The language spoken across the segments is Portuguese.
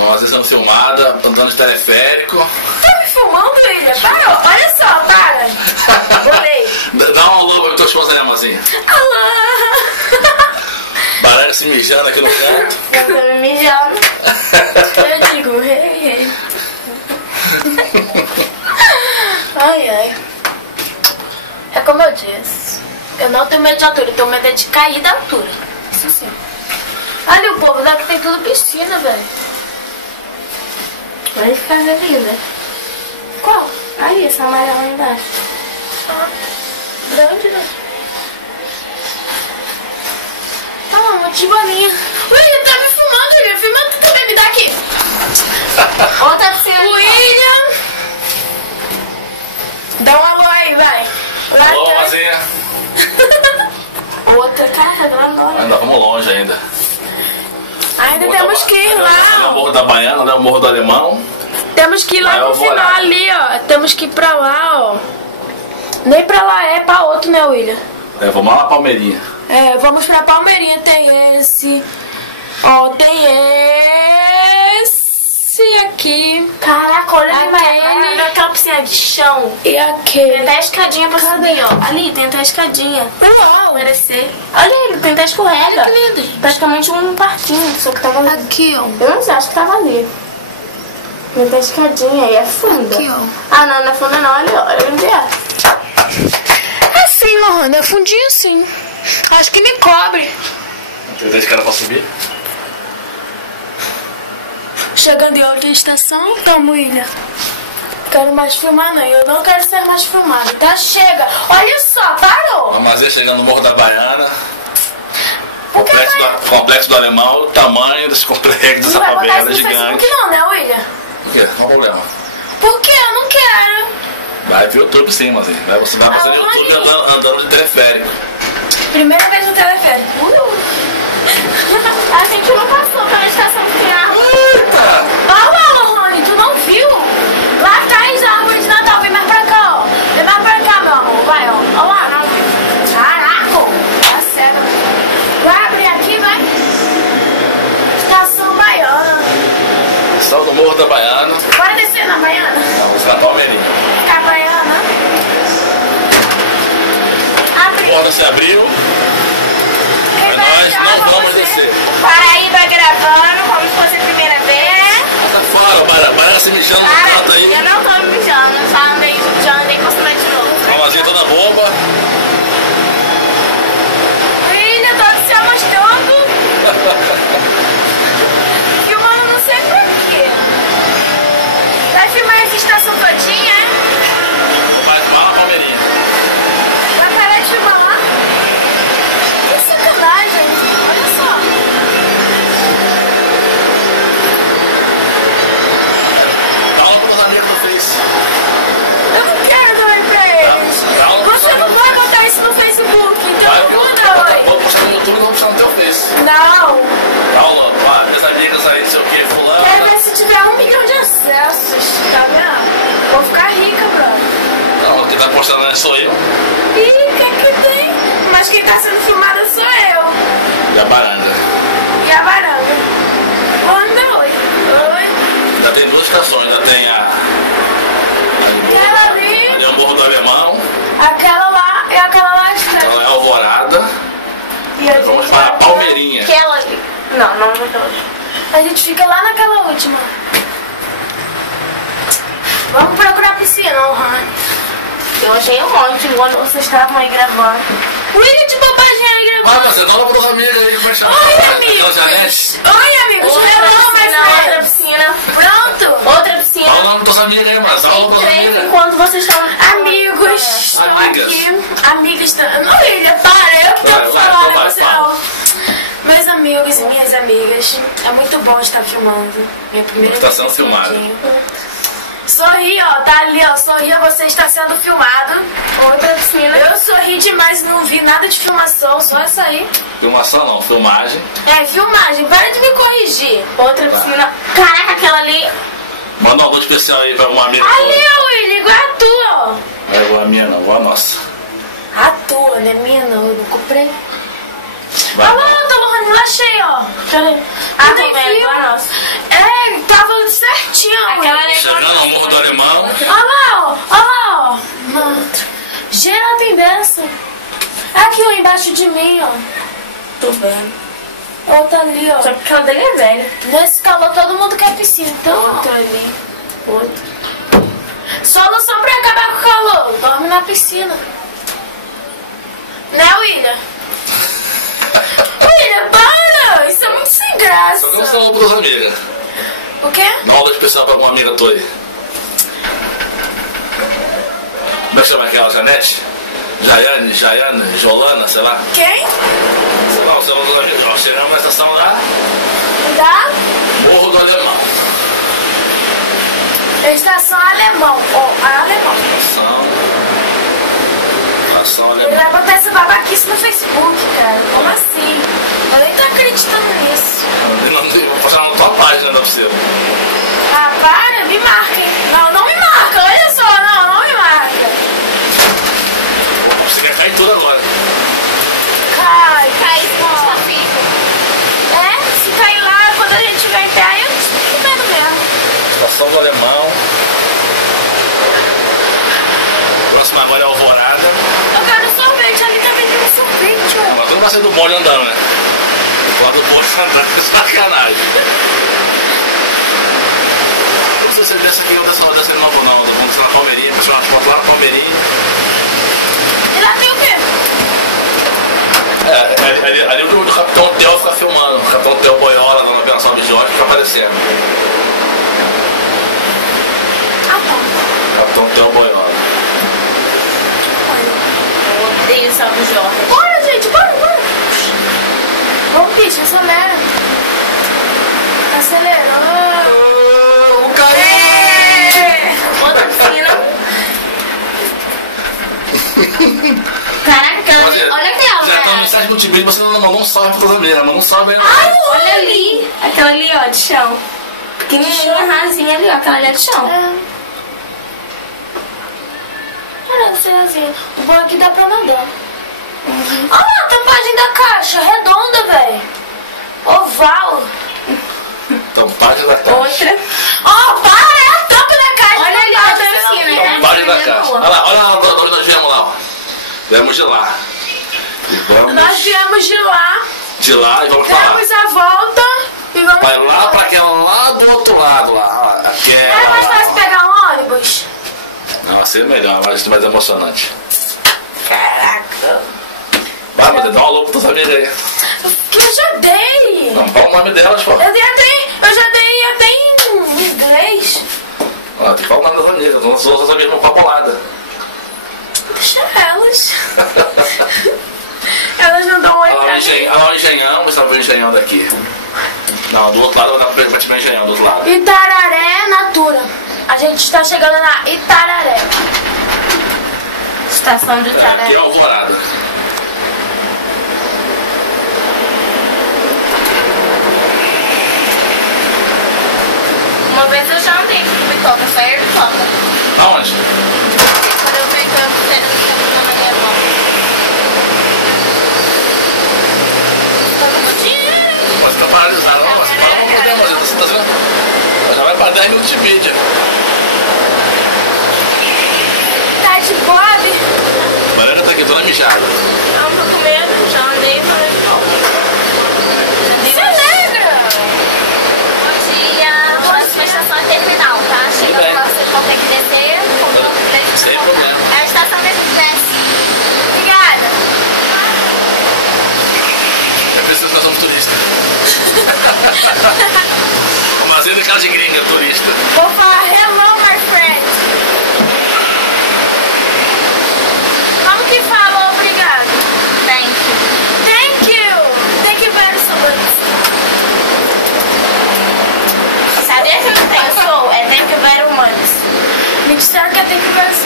Às vezes sendo filmada, andando de teleférico. Tá me filmando, William? Para, olha só, para. Bolei. Dá uma alô pra tua esposa, né, Mazinha? Alô. Baralho se mijando aqui no canto. Eu tô me mijando. Eu digo, hey. Ai, ai. É como eu disse. Eu não tenho medo de altura, eu tenho medo de cair da altura. Isso sim. Olha o povo daqui tem tudo piscina, velho. Vai ficar linda. Qual? Aí, essa amarela lá embaixo. De onde, né? Tá, uma de bolinha. William, tá me filmando, William. Filmando tu também, me dá aqui. Outra piscina. William. Dá um alô aí, vai. Alô, Mazinha. Outra, cara, lá agora. Ainda vamos longe ainda. Ainda temos que ir Não é lá. o Morro da Baiana, não é o Morro do Alemão. Temos que ir lá no final ali, ó. Temos que ir pra lá, ó. Nem pra lá, é pra outro, né, William? É, vamos lá na Palmeirinha. É, vamos pra Palmeirinha. Tem esse. Ó, tem esse aqui. Caraca, olha aquele. Aquela piscina de chão. E aquele. Tem até escadinha pra subir, ó. Ali, tem até escadinha. Uau! Merecer. Olha ele, tem até escorrega. Olha que lindo, gente. Praticamente um parquinho, só que tava ali. Aqui, ó. Eu não sei, acho que tava ali. Tem até escadinha aí, é funda. Aqui, ó. Ah, não, não é funda não, olha onde é. É sim, Lohana, é fundinho sim. Acho que me cobre. Tem até escada pra subir. Chegando em outra estação, então, William. Quero mais filmar, não. Eu não quero ser mais filmado. Tá, chega. Olha só, parou. A Mazinha chegando no Morro da Baiana. Por que Complexo do Alemão, o tamanho desse complexo, dessa favela gigante. Não, né, William? Por quê? Qual o problema? Por que? Eu não quero. Vai pro YouTube sim, Mazinha. Você vai passar no YouTube andando de teleférico. Primeira vez no teleférico. A gente não passou pela estação de carro. Eita! Olha, Rony, tu não viu? Lá atrás a árvore de Natal. Vem mais pra cá, ó. Vem mais pra cá, meu amor. Vai, ó. Olha lá, não viu? Caraca! Tá cego. Vai abrir aqui, vai. Estação Baiana. Estação do Morro da Baiana. Bora descer na Baiana? Vamos na Palmeirinha. A Baiana. Abre. A porta se abriu. Mas nós não vamos descer. Paraíba gravando, como se fosse a primeira vez. Tá fora, Baiana se mijando no canto aí. Eu não tô me mijando, só andei por cima de novo. A Mazinha toda boba. Filha, tô se mostrando. Filmando não sei por quê. Vai filmar essa estação todinha, é? Vai tomar uma Palmeirinha. Vai parar de filmar lá? Que sacanagem. Olha só. Fala pros amigos do Face. Eu não quero dar pra eles. Você não vai botar isso no Facebook, então não muda, Vou postar no YouTube e vou postar no teu Face. Não. Paula, minhas amigas aí, não sei o que, fulano. Quero ver se tiver 1 milhão de acessos, tá vendo? Vou ficar rica, brother. Não, quem tá postando não sou eu. Ih, o que tem? Mas quem tá sendo filmada sou eu. E a Baranda. E a varanda. Oi. Oi. Ainda tem 2 estações, ainda tem Aquela ali. ali é o Morro do Alemão, Aquela lá e aquela lá de trás. ela é Alvorada. E a Vamos gente para a vai Palmeirinha. Aquela ali. Não naquela ali. A gente fica lá naquela última. Vamos procurar piscina, Han. Eu achei um monte enquanto vocês estavam aí gravando. William de bobagem aí gravando. Ah, você não vai botar amiga aí, como é que chama? Oi, amigos. Oi, amigos. Outra piscina. Pronto. Outra piscina. Fala o nome das tuas amigas aí, mas fala o nome das tuas amigas. Enquanto vocês estão... Amigos. Estão aqui. Amigas. Não, William, para. Eu que tenho que falar, né? Você não. Meus amigos e minhas amigas. É muito bom estar filmando. Minha primeira vez. Está sendo filmado. Sorri, ó, tá ali, ó. Sorria, você está sendo filmado. Outra piscina. Eu sorri demais, não vi nada de filmação, só isso aí. Filmação não, filmagem. É, filmagem, para de me corrigir. Outra piscina. Caraca, aquela ali. Manda um alô especial aí pra uma amiga. Ali, ó, William, igual a tua, ó. Não é igual a minha não, igual a nossa. A tua, não é minha não, eu não comprei. Olha lá, eu tô morrendo, lá cheio, ó. Cadê? Ah, tem fio. É, tava certinho. Aquela ali. Chegando ao Morro do Alemão. Olha lá, ó. Geral tem dessa. Aqui, ó, embaixo de mim, ó. Tô vendo. Outra ali, ó. Só que aquela dele é velha. Nesse calor todo mundo quer piscina. Então, outra ali. Outra. Solução pra acabar com o calor. Dorme na piscina. Né, William? William, para! Isso é muito sem graça. Só que você não pros amigas. O quê? Uma aula especial pra alguma amiga tua aí. Como é que chama aquela? Janete? Jaiane, Jolana, sei lá. Quem? Sei lá, você dos amigos. Nós chegamos na estação lá. Da? Morro do Alemão. Estação Alemão. Alemão. Estação Ele Alemão. vai botar essa babaquice no Facebook, cara. Como assim? Eu nem tô acreditando nisso. Vou postar na tua página, não é possível. Ah, para, me marca, hein? Não me marca, olha só, não me marca. Você quer cair tudo agora. Cai, só fica. É, se cair lá, quando a gente vai em pé, aí eu fico com medo mesmo. Estação do Alemão. Próximo agora é Alvorada. Eu quero sorvete, ali tá vendendo sorvete, ó. Agora tu não vai sair do molho andando, né? Do lado do molho andando, que sacanagem. Não sei se você desce aqui ou desce de novo não. Vamos descer na Palmeirinha, vamos tirar uma foto lá na Palmeirinha. E lá tem o quê? Ali o Capitão Theo fica filmando. O Capitão Theo Boiola, da novela Salve Jorge, fica aparecendo. Ah, tá. Capitão Theo Boiola. Eu odeio Salve Jorge. Bora, gente, bora. Vamos, bicho, acelera. Acelerou. Vamos cair! Outra piscina. Caraca, olha aquela, já tá uma mensagem multimídia, você não mandou um salve pra toda a menina, não sabe ainda. Ai, olha ali. Aquela ali, ó, de chão. Pequenininha, rasinha ali, ó, aquela ali é de chão. Caramba, você é rasinha. O bom aqui dá pra nadar. Olha lá, a tampagem da caixa, redonda, velho. Oval. Tampagem da caixa. Outra. Ó, para, é a tampa da caixa. Olha ali, ó, da piscina. Tampagem da caixa. Olha lá, onde nós viemos lá, ó. Viemos de lá. Nós viemos de lá. De lá e vamos pra lá. Demos a volta e vamos. Vai lá pra aquela lá do outro lado lá. Aquela. É mais fácil pegar um ônibus? Não, assim é melhor, mas mais emocionante. Caraca. Vai, mas dá uma louca pra tua amiga aí. Eu já dei. Não, qual o nome delas, pô? Eu já dei até em inglês. Ah, tem que falar o nome das amigas, não sou as amigas com a bolada. Deixa elas. Elas não dão oi pra mim. Olha lá o Engenhão, você vai ver o Engenhão daqui. Não, do outro lado vai te ver o Engenhão, do outro lado. Itararé, Natura. A gente está chegando na Itararé. Estação de Itararé. Aqui é Alvorada. Uma vez eu já andei com Bitoca, só ia Bitoca. Aonde? Quando eu fui na minha mão. Mas tá paralisado, não, mas para não poder, mas você tá vendo? Já vai para 10 minutos de vídeo. Tá de Bob? Mariana tá aqui toda mijada. Não, tô com medo, já andei, mas você é negra! Bom dia, próxima estação é terminal, tá? Chega lá, vocês vão ter que descer, comprou um bilhete. Sem problema. É a estação desce. Obrigada. É preciso que nós somos turistas. Mas ainda casa de gringa, turista. Vou falar hello, my friend. Como que fala obrigado? Thank you. Thank you. Thank you very much. Sabia que eu sou? É thank you very much. Me disseram que é thank you very much.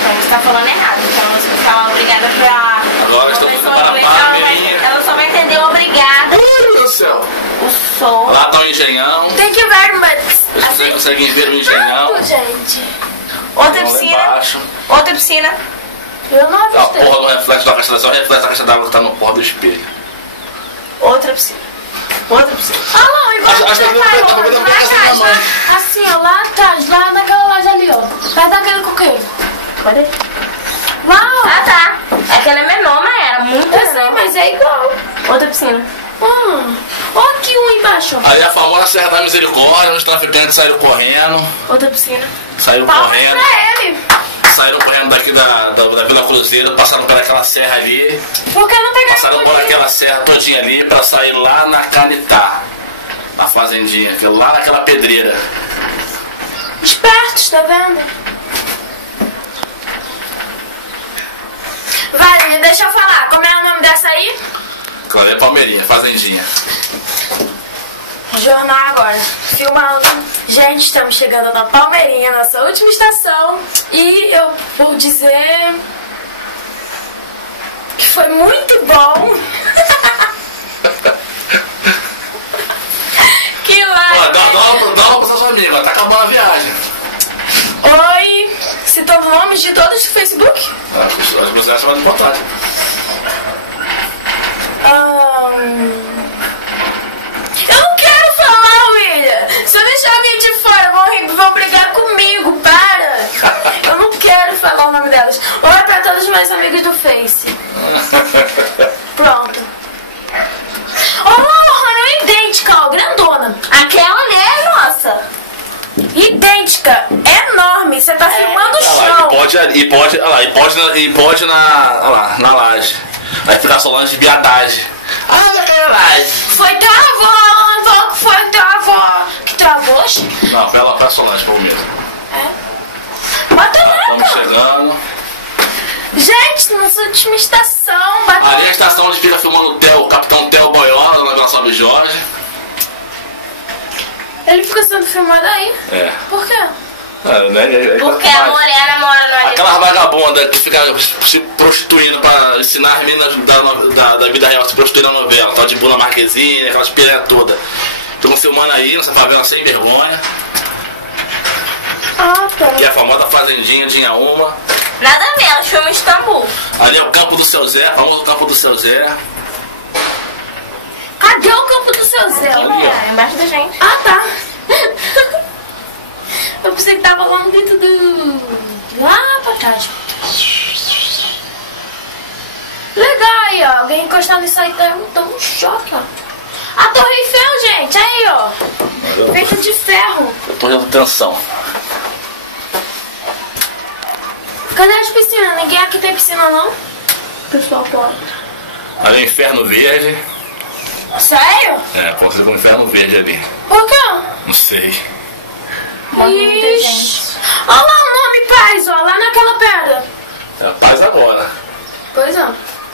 Então você tá falando errado. Então se você falar obrigada pra... Agora estou fazendo para Palmeirinha. Ela só vai entender obrigada. Meu Deus do céu. O som. Lá tá o Engenhão. Thank you very much. Vocês conseguem ver o Engenhão. Pronto, gente. Outra Vamos lá piscina. embaixo. Outra piscina. Eu não A avistei. porra do reflexo da caixa d'água, só o reflexo da caixa d'água que tá no porra do espelho. Outra piscina. Outra piscina. Ah, não, igual Acho que assim, ó, lá atrás, lá naquela loja ali, ó. Perto daquele coqueiro. Cadê? Uau! Ah, tá. Aquela é menor, mas era muito Eu sei, menor. mas é igual. Outra piscina. Ó aqui um embaixo, ó. Aí a famosa Serra da Misericórdia, os traficantes saíram correndo. Outra piscina. Saíram Palmas correndo. pra ele. Saíram correndo daqui da Vila Cruzeiro, passaram por aquela serra ali. Por que não pegaram Passaram por aquela serra todinha ali pra sair lá na Canitá. Na fazendinha, lá naquela pedreira. Espertos, tá vendo? Vai, deixa eu falar. Como é o nome dessa aí? Aquela ali é Palmeirinha, fazendinha. Jornal agora. Filmando. Gente, estamos chegando na Palmeirinha, nossa última estação. E eu vou dizer que foi muito bom. Que lá. Dá uma pra sua amiga, tá acabando a viagem. Oi. Citando nomes de todos do Facebook? Acho que você acha mais importante. Eu não quero falar, William. Se eu deixar alguém de fora, vão brigar comigo. Para. Eu não quero falar o nome delas. Oi pra todos os meus amigos do Face. Pronto. Oh, Hannah, é idêntica, ó, grandona. Aquela ali é nossa. Idêntica, enorme. Você tá filmando o chão. E pode na laje. Vai ficar Solange de biadagem. Ah, daquela laje. Foi tua avó, que foi tua avó. Que travou? Não, foi ela pra Solange, foi o mesmo. Bota lá, Estamos chegando. gente, nossa última estação. Bota Ali é a estação onde fica filmando o Capitão Theo Boiola, na Vila Salve Jorge. Ele fica sendo filmado aí? É. Por quê? Porque a morena mora no Aquela vagabunda que fica se prostituindo pra ensinar as meninas da vida real a se prostituir na novela. Tá de Bula Marquezine, aquelas piranhas todas. Estão filmando aí nessa favela sem vergonha. Ah, tá. Que é a famosa fazendinha de Inhaúma. Nada a ver, ela chama Istambul. Ali é o campo do Seu Zé, famoso campo do Seu Zé. Cadê o campo do seu Zé? Aqui, mulher, embaixo da gente. Ah, tá. Eu pensei que tava lá dentro do... lá pra trás. Legal aí, ó. Alguém encostando nisso aí, tá um choque, ó. A Torre Eiffel, gente. Aí, ó. Feita de ferro. Eu tô dando tensão. Cadê as piscinas? Ninguém aqui tem piscina, não? Pessoal, pode. Ali é o Inferno Verde. Sério? É, conhecido como Inferno Verde ali. Por quê? Não sei. Ixi. Olha lá o nome Paz, ó. Lá naquela pedra. É paz agora. Pois é.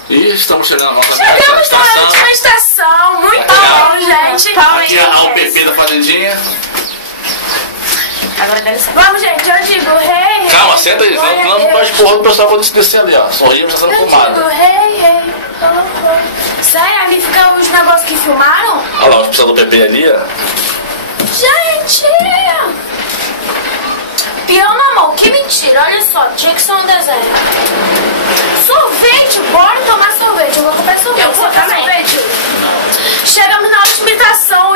E estamos chegando na nossa Chegamos na última estação. Muito bom, gente. Aqui é a UPP da fazendinha. Agora deve ser. Vamos, gente. Eu digo rei, rei. Calma, senta aí. Não pode esporrar o pessoal quando descer ali, ó. Sorrimos, está sendo Eu filmado. digo rei, rei. Oh, oh. Sério, ali ficam os negócios que filmaram? Olha lá, os pessoal do PP ali, ó. Gente! Peão na mão, que mentira. Olha só, tinha que ser um desenho. Sorvete, bora tomar sorvete. Eu vou comprar sorvete. Eu vou Você quer também. sorvete? Chegamos na última estação,